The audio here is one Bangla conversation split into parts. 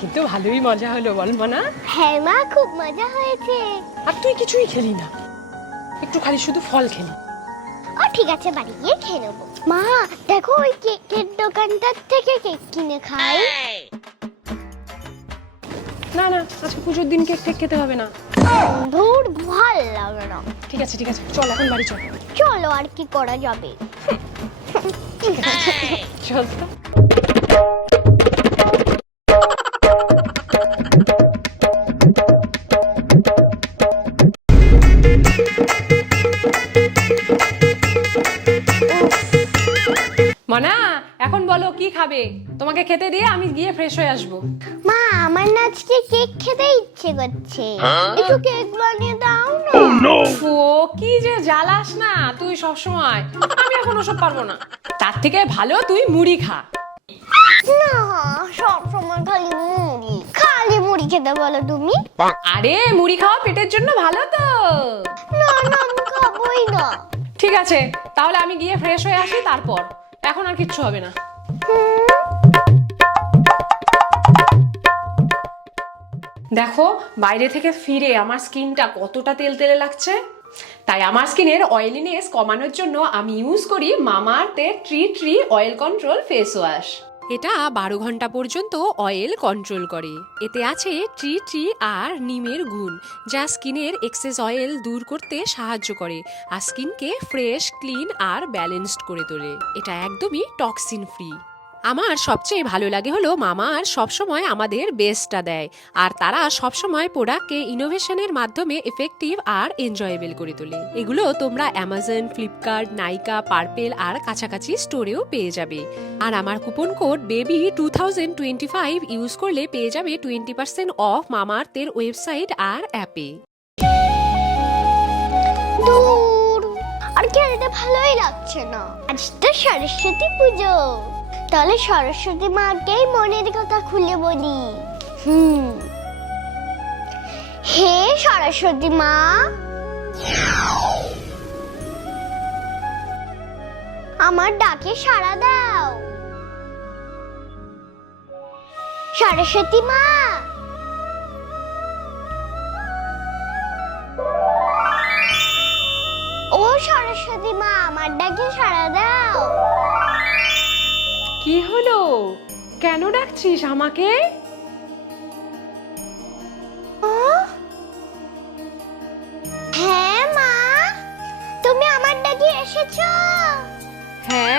কিন্তু ভালোই মজা হলো বল মানা। হ্যাঁ মা খুব মজা হয়েছে। আর তুই কিছুই খেলি না। একটু খালি শুধু ফল খেলি। ও ঠিক আছে বাড়ি গিয়ে খেয়ে নেব। মা দেখো ওই কেকের দোকানটার থেকে কেক কিনে খাই। না না আজকে পুজোর দিন কেক টেক খেতে হবে না। ধুর ভালো লাগে না। ঠিক আছে ঠিক আছে চল এখন বাড়ি চল। চলো আর কি করা যাবে। চল তো। খাবে? তোমাকে খেতে দিয়ে আমি গিয়ে ফ্রেশ হয়ে আসব। মা আমার না আজকে কেক খেতে ইচ্ছে করছে। একটু কেক বানিয়ে দাও না। ও কি যে জ্বালাস না তুই সব সময় আমি এখন ওসব পারব না। তার থেকে ভালো তুই মুড়ি খা। না সব সময় খালি মুড়ি। খালি মুড়ি খেতে বলো তুমি। আরে মুড়ি খাওয়া পেটের জন্য ভালো তো। না না আমি খাবোই না। ঠিক আছে তাহলে আমি গিয়ে ফ্রেশ হয়ে আসি তারপর। এখন আর কিচ্ছু হবে না। দেখো, বাইরে থেকে ফিরে আমার স্কিনটা কতটা তেল তেলে লাগছে। তাই আমার স্কিনের অয়েলিনেস কমানোর জন্য আমি ইউজ করি মামাআর্থের tree tree oil control face wash এটা বারো ঘণ্টা পর্যন্ত অয়েল কন্ট্রোল করে। এতে আছে ট্রি ট্রি আর নিমের গুণ, যা স্কিনের এক্সেস অয়েল দূর করতে সাহায্য করে আর স্কিনকে ফ্রেশ ক্লিন আর ব্যালেন্সড করে তোলে। এটা একদমই টক্সিন ফ্রি আমার সবচেয়ে ভালো লাগে হলো মামা মামার সবসময় আমাদের বেস্টটা দেয়। আর তারা সবসময় প্রোডাক্টকে ইনোভেশনের মাধ্যমে এফেক্টিভ আর এনজয়েবল করে তোলে। এগুলো তোমরা অ্যামাজন ফ্লিপকার্ট নাইকা পার্পেল আর কাছাকাছি স্টোরেও পেয়ে যাবে। আর আমার coupon code baby two thousand twenty five use করলে পেয়ে যাবে টোয়েন্টি পার্সেন্ট অফ মামার্থের ওয়েবসাইট আর অ্যাপে আর খেলতে ভালোই লাগছে না? আজ তো সরস্বতী পুজো। তাহলে সরস্বতী মাকেই মনের কথা খুলে বলি। হুম। হে সরস্বতী মা। আমার ডাকে সাড়া দাও। সরস্বতী মা। ও সরস্বতী মা, আমার ডাকে সাড়া দাও। কি হলো? কেন ডাকছিস আমাকে? হ্যাঁ মা। তুমি আমার ডাকে এসেছ? হ্যাঁ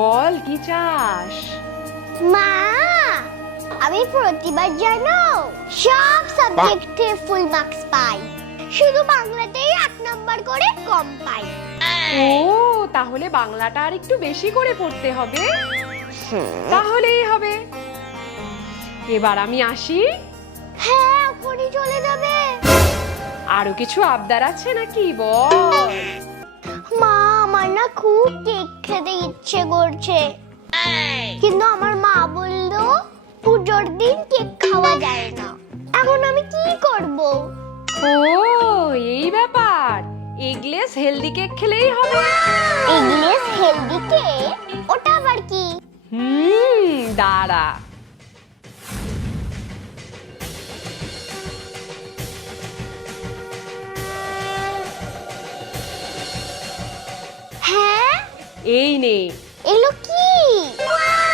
বল কি চাস? মা আমি প্রতিবার জানো সব সাবজেক্টে ফুল মার্কস পাই। শুধু বাংলাতেই এক নাম্বার করে কম পাই। ও তাহলে বাংলাটা আর একটু বেশি করে পড়তে হবে? তাহলেই হবে। এবার আমি আসি। হ্যাঁ এখনই চলে যাবে। আরও কিছু আবদার আছে নাকি বল? মা আমার না খুব কেক খেতে ইচ্ছে করছে। কিন্তু আমার মা বলল পুজোর দিন কেক খাওয়া যায় না। এখন আমি কি করব? ও এই ব্যাপার। এগলেস হেলদি কেক খেলেই হবে। English healthy cake? ওটা আবার কি? হুম দাঁড়া। হ্যাঁ? এই নে। এগুলো কি?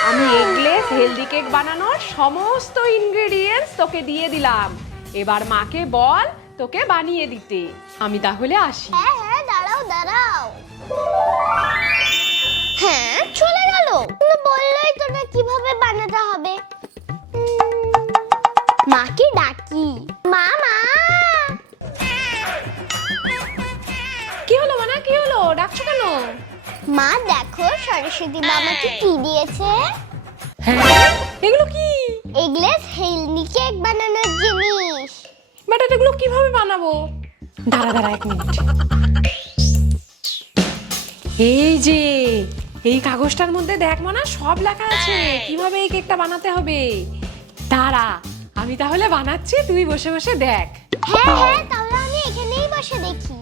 আমি এগলেস হেলদি কেক বানানোর সমস্ত ইনগ্রেডিয়েন্টস তোকে দিয়ে দিলাম। এবার মাকে বল তোকে বানিয়ে দিতে। আমি তাহলে আসি। হ্যাঁ হ্যাঁ দাঁড়াও দাঁড়াও। মাকে ডাকি। মা মা কি হলো মানা? কি হলো? ডাকছো কেন? মা দেখো সরস্বতী মামাকে কি দিয়েছে? হ্যাঁ। এগুলো কি? এগলেস হেলদি কেক বানানোর জিনিস। বাট এগুলো কীভাবে বানাবো? দাঁড়া দাঁড়া এক মিনিট। এই যে এই কাগজটার মধ্যে দেখ মানা সব লেখা আছে। কীভাবে এই কেকটা বানাতে হবে? দাঁড়া আমি তাহলে বানাচ্ছি তুই বসে বসে দেখ। হ্যাঁ হ্যাঁ তাহলে আমি এখানেই বসে দেখি।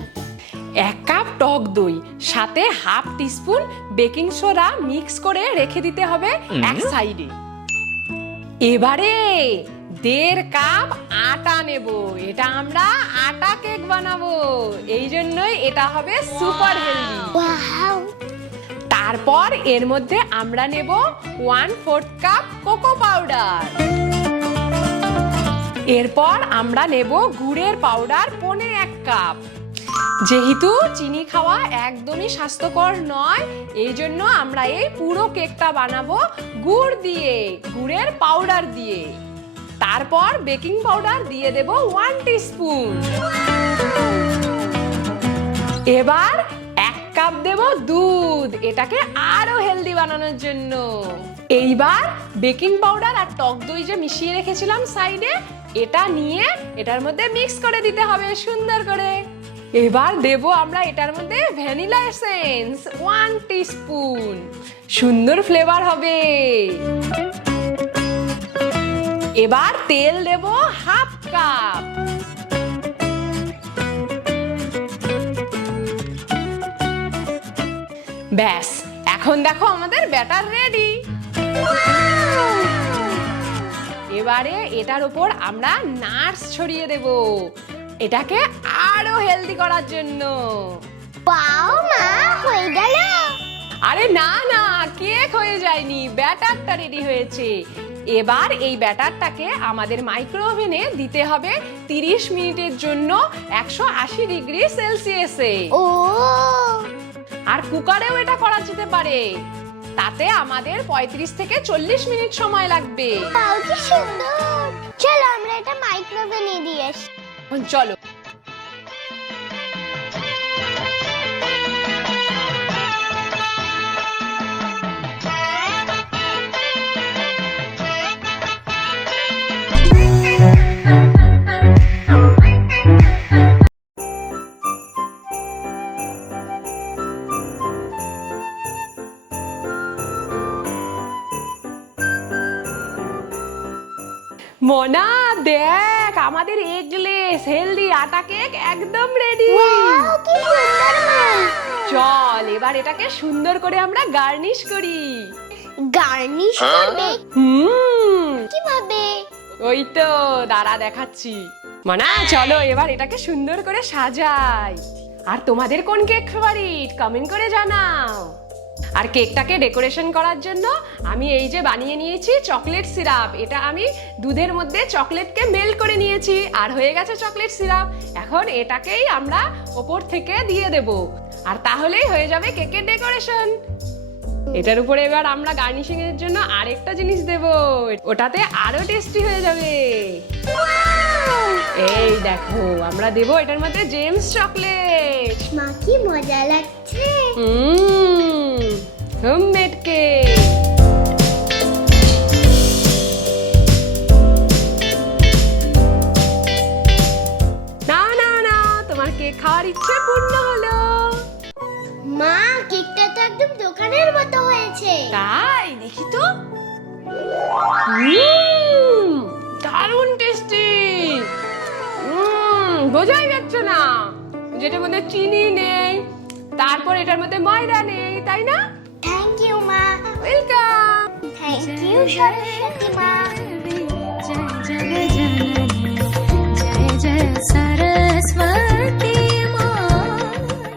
এক কাপ টক দই সাথে half teaspoon baking soda mix করে রেখে দিতে হবে এক সাইডে। এবারে দেড় কাপ আটা নেব এটা আমরা আটা কেক বানাবো। এই জন্যই এটা হবে সুপার হেলদি। ওয়াও তারপর এর মধ্যে আমরা নেব one fourth cup cocoa powder. এরপর আমরা নেব গুড়ের পাউডার পনে এক কাপ যেহেতু চিনি খাওয়া একদমই স্বাস্থ্যকর নয়, এই জন্য আমরা এই পুরো কেকটা বানাবো গুড় দিয়ে, গুড়ের পাউডার দিয়ে। তারপর বেকিং পাউডার দিয়ে দেব ওয়ান টিস্পুন এবার এক কাপ দেব দুধ, এটাকে আরও হেলদি বানানোর জন্য। এইবার বেকিং পাউডার আর টক দই যে মিশিয়ে রেখেছিলাম সাইডে, এটা নিয়ে এটার মধ্যে মিক্স করে দিতে হবে সুন্দর করে। এবার দেব আমরা এটার মধ্যে ভ্যানিলা এসেন্স, ওয়ান টিস্পুন। সুন্দর ফ্লেভার হবে। এবার তেল দেব হাফ কাপ। ব্যাস, এখন দেখো আমাদের ব্যাটার রেডি। এবারে এটার উপর আমরা নাটস ছড়িয়ে দেব। এটাকে আরও হেলদি করার জন্য। ওয়াও মা হয়ে গেল। আরে না না কেক হয়ে যায়নি ব্যাটারটা রেডি হয়েছে। এবার এই ব্যাটারটাকে আমাদের মাইক্রো ওভেনে দিতে হবে তিরিশ মিনিটের জন্য একশো আশি ডিগ্রি সেলসিয়াসে। ও। আর কুকারেও এটা করা যেতে পারে। তাতে আমাদের পঁয়ত্রিশ থেকে চল্লিশ মিনিট সময় লাগবে। সুন্দর। চলো আমরা এটা মাইক্রোওভেনে দিয়ে আসি। চলো। মনা দেখ আমাদের এগলেস হেলদি আটা কেক একদম রেডি চল এবার এটাকে সুন্দর করে আমরা গার্নিশ করি। গার্নিশ করবে? হুম। কীভাবে? ওই তো দাঁড়া দেখাচ্ছি। মানা চলো এবার এটাকে সুন্দর করে সাজাই। আর তোমাদের কোন কেক ফেভারিট কমেন্ট করে জানাও। আর কেকটাকে ডেকোরেশন করার জন্য আমি এই যে বানিয়ে নিয়েছি চকলেট সিরাপ। এটা আমি দুধের মধ্যে চকলেটকে মেল্ট করে নিয়েছি। আর হয়ে গেছে চকলেট সিরাপ। এখন এটাকেই আমরা ওপর থেকে দিয়ে দেব। আর তাহলেই হয়ে যাবে কেকের ডেকোরেশন। এটার উপরে এবার আমরা গার্নিশিং এর জন্য আরেকটা জিনিস দেব। ওটাতে আরও টেস্টি হয়ে যাবে। এই দেখো আমরা দেব এটার মধ্যে জেমস চকলেট। মা কি মজা লাগছে। হুম। হোমমেড কেক না না না তোমার কেক খাওয়ার ইচ্ছে পূর্ণ হলো। মা কেকটা তো একদম দোকানের মতো হয়েছে। তাই? দেখি তো। দারুণ টেস্টি। বোঝাই যাচ্ছে না। যেটার মধ্যে চিনি নেই। তারপর এটার মধ্যে ময়দা নেই তাই না থ্যাংক ইউ মা ওয়েলকাম থ্যাংক ইউ সরস্বতী মা জয় জয় জয় জয় সরস্বতী